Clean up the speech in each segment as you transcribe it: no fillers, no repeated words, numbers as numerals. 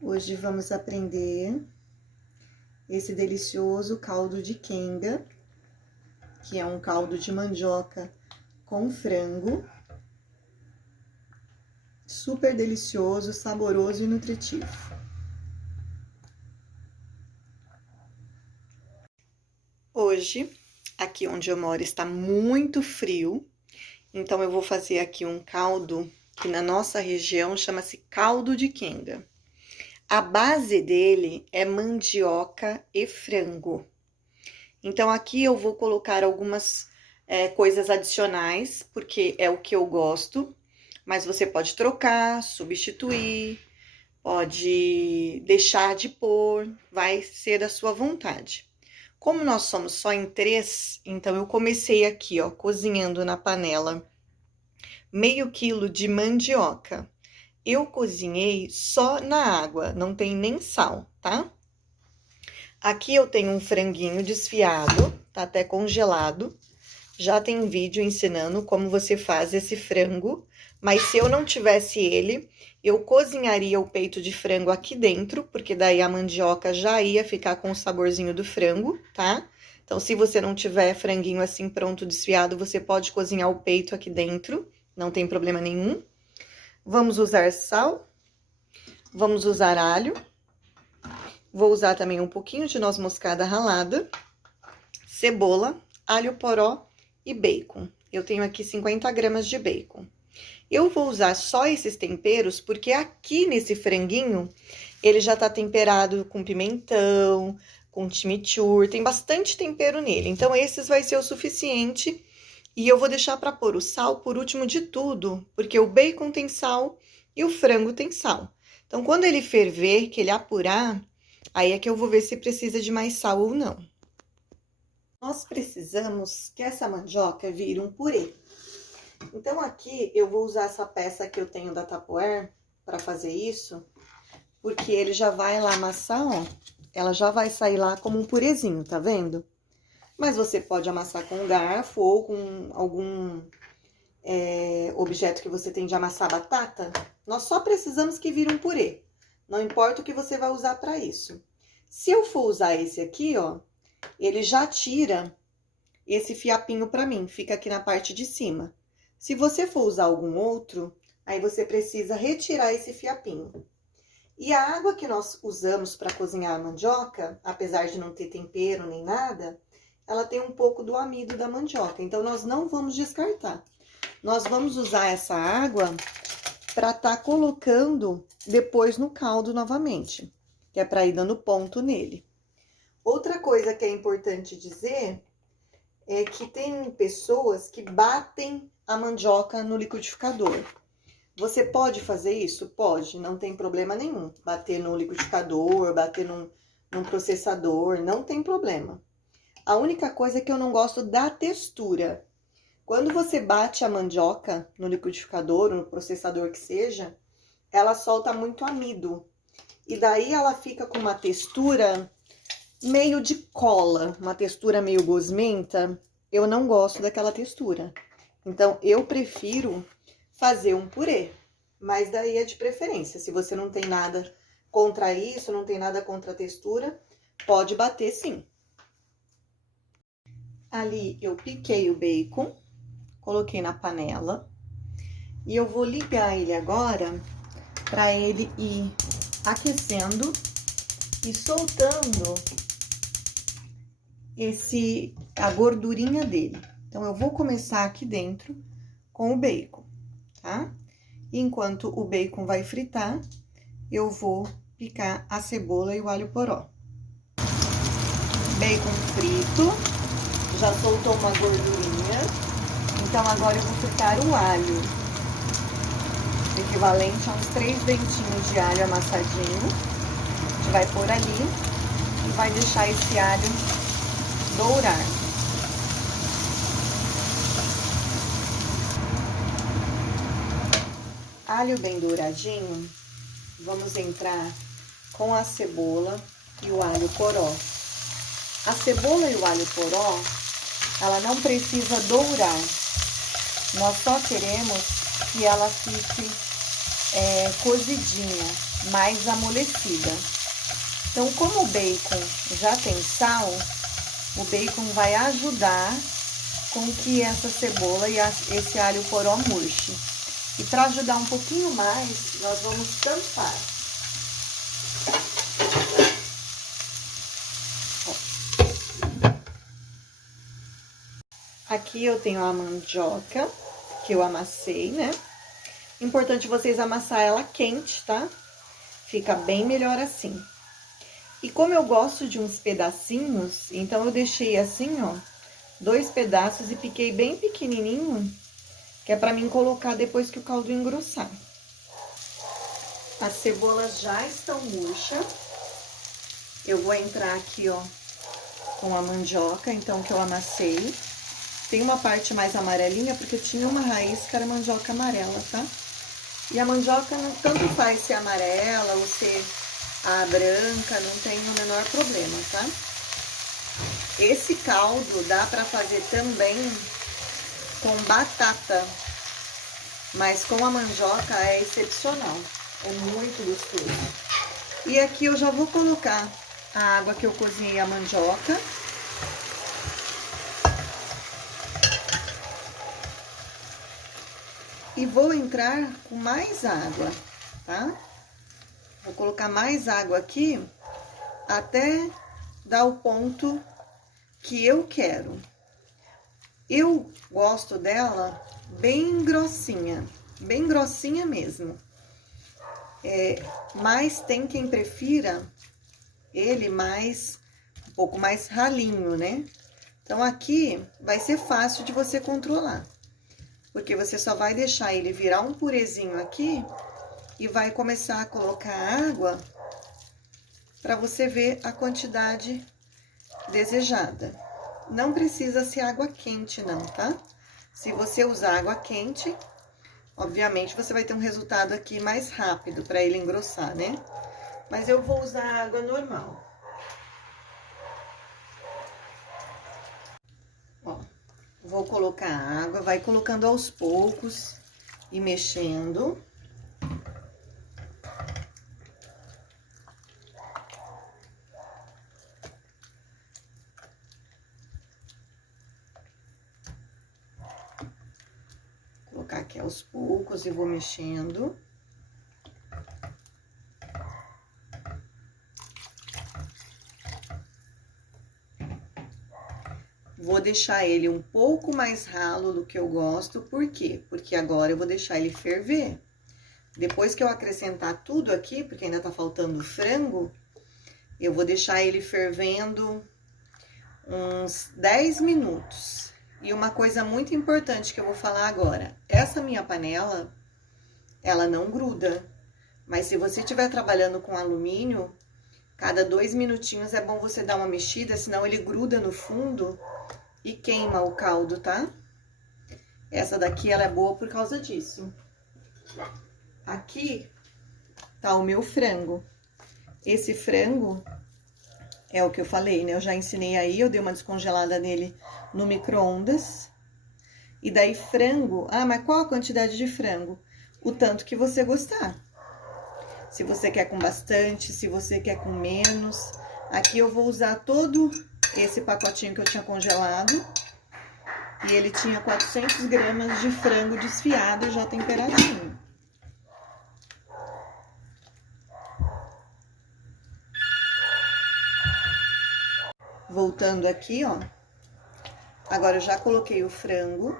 Hoje vamos aprender esse delicioso caldo de quenga, que é um caldo de mandioca com frango, super delicioso, saboroso e nutritivo. Hoje, aqui onde eu moro está muito frio, então eu vou fazer aqui um caldo que na nossa região chama-se caldo de quenga. A base dele é mandioca e frango. Então, aqui eu vou colocar algumas coisas adicionais, porque é o que eu gosto, mas você pode trocar, substituir, pode deixar de pôr, vai ser da sua vontade. Como nós somos só em 3, então eu comecei aqui, ó, cozinhando na panela meio quilo de mandioca. Eu cozinhei só na água, não tem nem sal, tá? Aqui eu tenho um franguinho desfiado, tá até congelado. Já tem vídeo ensinando como você faz esse frango, mas se eu não tivesse ele, eu cozinharia o peito de frango aqui dentro, porque daí a mandioca já ia ficar com o saborzinho do frango, tá? Então, se você não tiver franguinho assim pronto, desfiado, você pode cozinhar o peito aqui dentro, não tem problema nenhum. Vamos usar sal, vamos usar alho, vou usar também um pouquinho de noz moscada ralada, cebola, alho poró e bacon. Eu tenho aqui 50 gramas de bacon. Eu vou usar só esses temperos porque aqui nesse franguinho ele já tá temperado com pimentão, com chimichurri, tem bastante tempero nele. Então, esses vai ser o suficiente. E eu vou deixar para pôr o sal por último de tudo, porque o bacon tem sal e o frango tem sal. Então, quando ele ferver, que ele apurar, aí é que eu vou ver se precisa de mais sal ou não. Nós precisamos que essa mandioca vire um purê. Então, aqui eu vou usar essa peça que eu tenho da Tupperware para fazer isso, porque ele já vai lá amassar, ó. Ela já vai sair lá como um purezinho, tá vendo? Mas você pode amassar com um garfo ou com algum objeto que você tem de amassar batata. Nós só precisamos que vire um purê. Não importa o que você vai usar para isso. Se eu for usar esse aqui, ó, ele já tira esse fiapinho para mim, fica aqui na parte de cima. Se você for usar algum outro, aí você precisa retirar esse fiapinho. E a água que nós usamos para cozinhar a mandioca, apesar de não ter tempero nem nada, ela tem um pouco do amido da mandioca, então nós não vamos descartar. Nós vamos usar essa água para estar colocando depois no caldo novamente, que é para ir dando ponto nele. Outra coisa que é importante dizer é que tem pessoas que batem a mandioca no liquidificador. Você pode fazer isso? Pode, não tem problema nenhum. Bater no liquidificador, bater num processador, não tem problema. A única coisa é que eu não gosto da textura. Quando você bate a mandioca no liquidificador, no processador que seja, ela solta muito amido. E daí ela fica com uma textura meio de cola, uma textura meio gosmenta. Eu não gosto daquela textura. Então, eu prefiro fazer um purê. Mas daí é de preferência. Se você não tem nada contra isso, não tem nada contra a textura, pode bater sim. Ali eu piquei o bacon, coloquei na panela e eu vou ligar ele agora para ele ir aquecendo e soltando a gordurinha dele. Então, eu vou começar aqui dentro com o bacon, tá? E enquanto o bacon vai fritar, eu vou picar a cebola e o alho poró. Bacon frito. Já soltou uma gordurinha, então agora eu vou fritar o alho, equivalente a uns 3 dentinhos de alho amassadinho. A gente vai pôr ali e vai deixar esse alho dourar. Alho bem douradinho, vamos entrar com a cebola e o alho poró. A cebola e o alho poró, ela não precisa dourar. Nós só queremos que ela fique cozidinha, mais amolecida. Então, como o bacon já tem sal, o bacon vai ajudar com que essa cebola e esse alho poró murche. E para ajudar um pouquinho mais, nós vamos tampar. Aqui eu tenho a mandioca, que eu amassei, né? Importante vocês amassar ela quente, tá? Fica bem melhor assim. E como eu gosto de uns pedacinhos, então eu deixei assim, ó, 2 pedaços e piquei bem pequenininho, que é pra mim colocar depois que o caldo engrossar. As cebolas já estão murchas. Eu vou entrar aqui, ó, com a mandioca, então, que eu amassei. Tem uma parte mais amarelinha, porque tinha uma raiz que era mandioca amarela, tá? E a mandioca não tanto faz ser amarela ou ser a branca, não tem o menor problema, tá? Esse caldo dá pra fazer também com batata, mas com a mandioca é excepcional, é muito gostoso. E aqui eu já vou colocar a água que eu cozinhei a mandioca. E vou entrar com mais água, tá? Vou colocar mais água aqui até dar o ponto que eu quero. Eu gosto dela bem grossinha mesmo. Mas tem quem prefira ele um pouco mais ralinho, né? Então, aqui vai ser fácil de você controlar. Porque você só vai deixar ele virar um purezinho aqui e vai começar a colocar água para você ver a quantidade desejada. Não precisa ser água quente não, tá? Se você usar água quente, obviamente você vai ter um resultado aqui mais rápido para ele engrossar, né? Mas eu vou usar água normal. Ó. Vou colocar a água, vai colocando aos poucos e mexendo. Vou colocar aqui aos poucos e vou mexendo. Vou deixar ele um pouco mais ralo do que eu gosto, por quê? Porque agora eu vou deixar ele ferver. Depois que eu acrescentar tudo aqui, porque ainda tá faltando o frango, eu vou deixar ele fervendo uns 10 minutos. E uma coisa muito importante que eu vou falar agora, essa minha panela, ela não gruda. Mas se você estiver trabalhando com alumínio, cada 2 minutinhos é bom você dar uma mexida, senão ele gruda no fundo e queima o caldo, tá? Essa daqui, ela é boa por causa disso. Aqui tá o meu frango. Esse frango é o que eu falei, né? Eu já ensinei aí, eu dei uma descongelada nele no micro-ondas. E daí frango, mas qual a quantidade de frango? O tanto que você gostar. Se você quer com bastante, se você quer com menos. Aqui eu vou usar todo esse pacotinho que eu tinha congelado. E ele tinha 400 gramas de frango desfiado, já temperadinho. Voltando aqui, ó. Agora eu já coloquei o frango.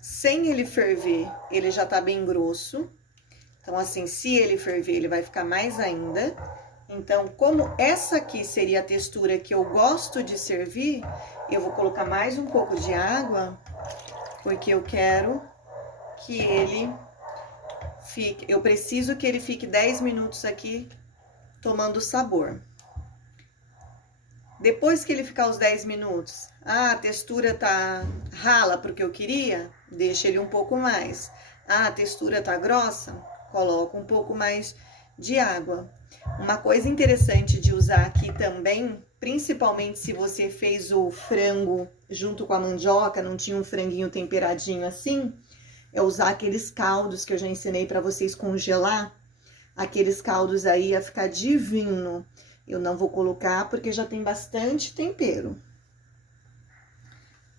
Sem ele ferver, ele já tá bem grosso. Então, assim, se ele ferver, ele vai ficar mais ainda. Então, como essa aqui seria a textura que eu gosto de servir, eu vou colocar mais um pouco de água, porque eu quero que ele fique... Eu preciso que ele fique 10 minutos aqui tomando sabor. Depois que ele ficar os 10 minutos, a textura tá rala porque eu queria, deixa ele um pouco mais. A textura tá grossa, coloco um pouco mais de água. Uma coisa interessante de usar aqui também, principalmente se você fez o frango junto com a mandioca, não tinha um franguinho temperadinho assim, é usar aqueles caldos que eu já ensinei para vocês congelar. Aqueles caldos aí ia ficar divino. Eu não vou colocar porque já tem bastante tempero.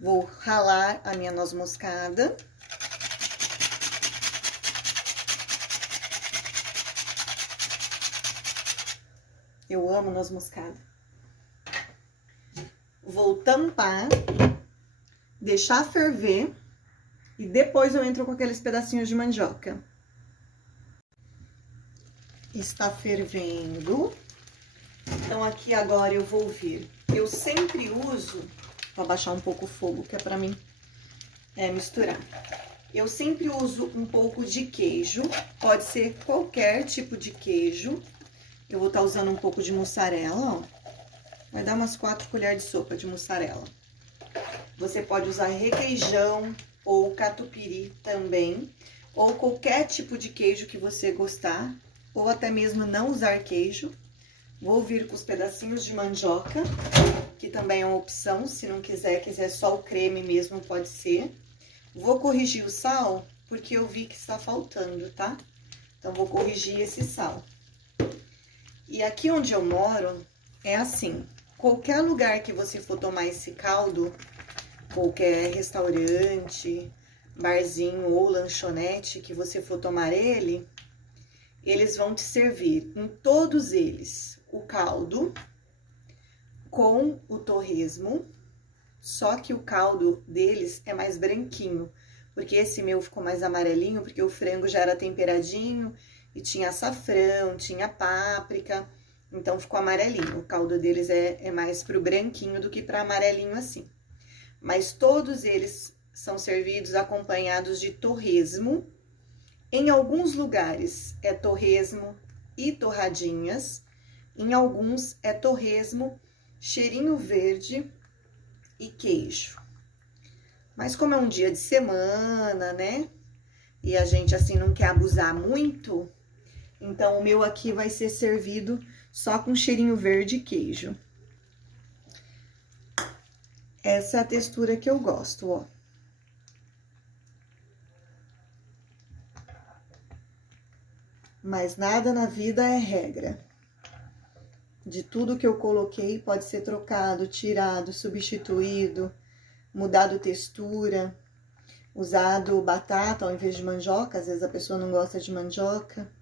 Vou ralar a minha noz moscada. Eu amo noz moscada. Vou tampar, deixar ferver e depois eu entro com aqueles pedacinhos de mandioca. Está fervendo. Então, aqui agora eu vou vir. Eu sempre uso... Vou abaixar um pouco o fogo, que é pra mim misturar. Eu sempre uso um pouco de queijo. Pode ser qualquer tipo de queijo. Eu vou estar usando um pouco de mussarela, ó. Vai dar umas 4 colheres de sopa de mussarela. Você pode usar requeijão ou catupiry também. Ou qualquer tipo de queijo que você gostar. Ou até mesmo não usar queijo. Vou vir com os pedacinhos de mandioca, que também é uma opção, se não quiser só o creme mesmo, pode ser. Vou corrigir o sal, porque eu vi que está faltando, tá? Então, vou corrigir esse sal. E aqui onde eu moro, é assim, qualquer lugar que você for tomar esse caldo, qualquer restaurante, barzinho ou lanchonete que você for tomar ele, eles vão te servir em todos eles o caldo com o torresmo, só que o caldo deles é mais branquinho, porque esse meu ficou mais amarelinho, porque o frango já era temperadinho e tinha açafrão, tinha páprica, então ficou amarelinho. O caldo deles é mais pro branquinho do que para amarelinho assim. Mas todos eles são servidos acompanhados de torresmo. Em alguns lugares é torresmo e torradinhas, em alguns é torresmo, cheirinho verde e queijo. Mas como é um dia de semana, né? E a gente assim não quer abusar muito, então o meu aqui vai ser servido só com cheirinho verde e queijo. Essa é a textura que eu gosto, ó. Mas nada na vida é regra. De tudo que eu coloquei pode ser trocado, tirado, substituído, mudado textura, usado batata ao invés de mandioca, às vezes a pessoa não gosta de mandioca.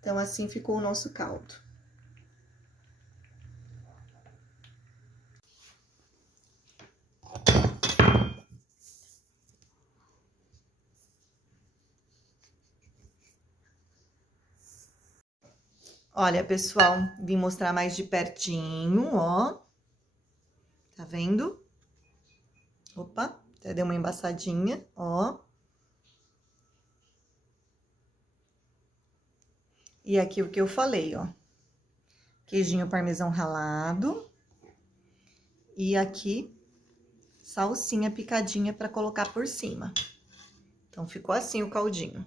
Então, assim ficou o nosso caldo. Olha, pessoal, vim mostrar mais de pertinho, ó. Tá vendo? Opa, até deu uma embaçadinha, ó. E aqui o que eu falei, ó. Queijinho parmesão ralado. E aqui, salsinha picadinha pra colocar por cima. Então, ficou assim o caldinho.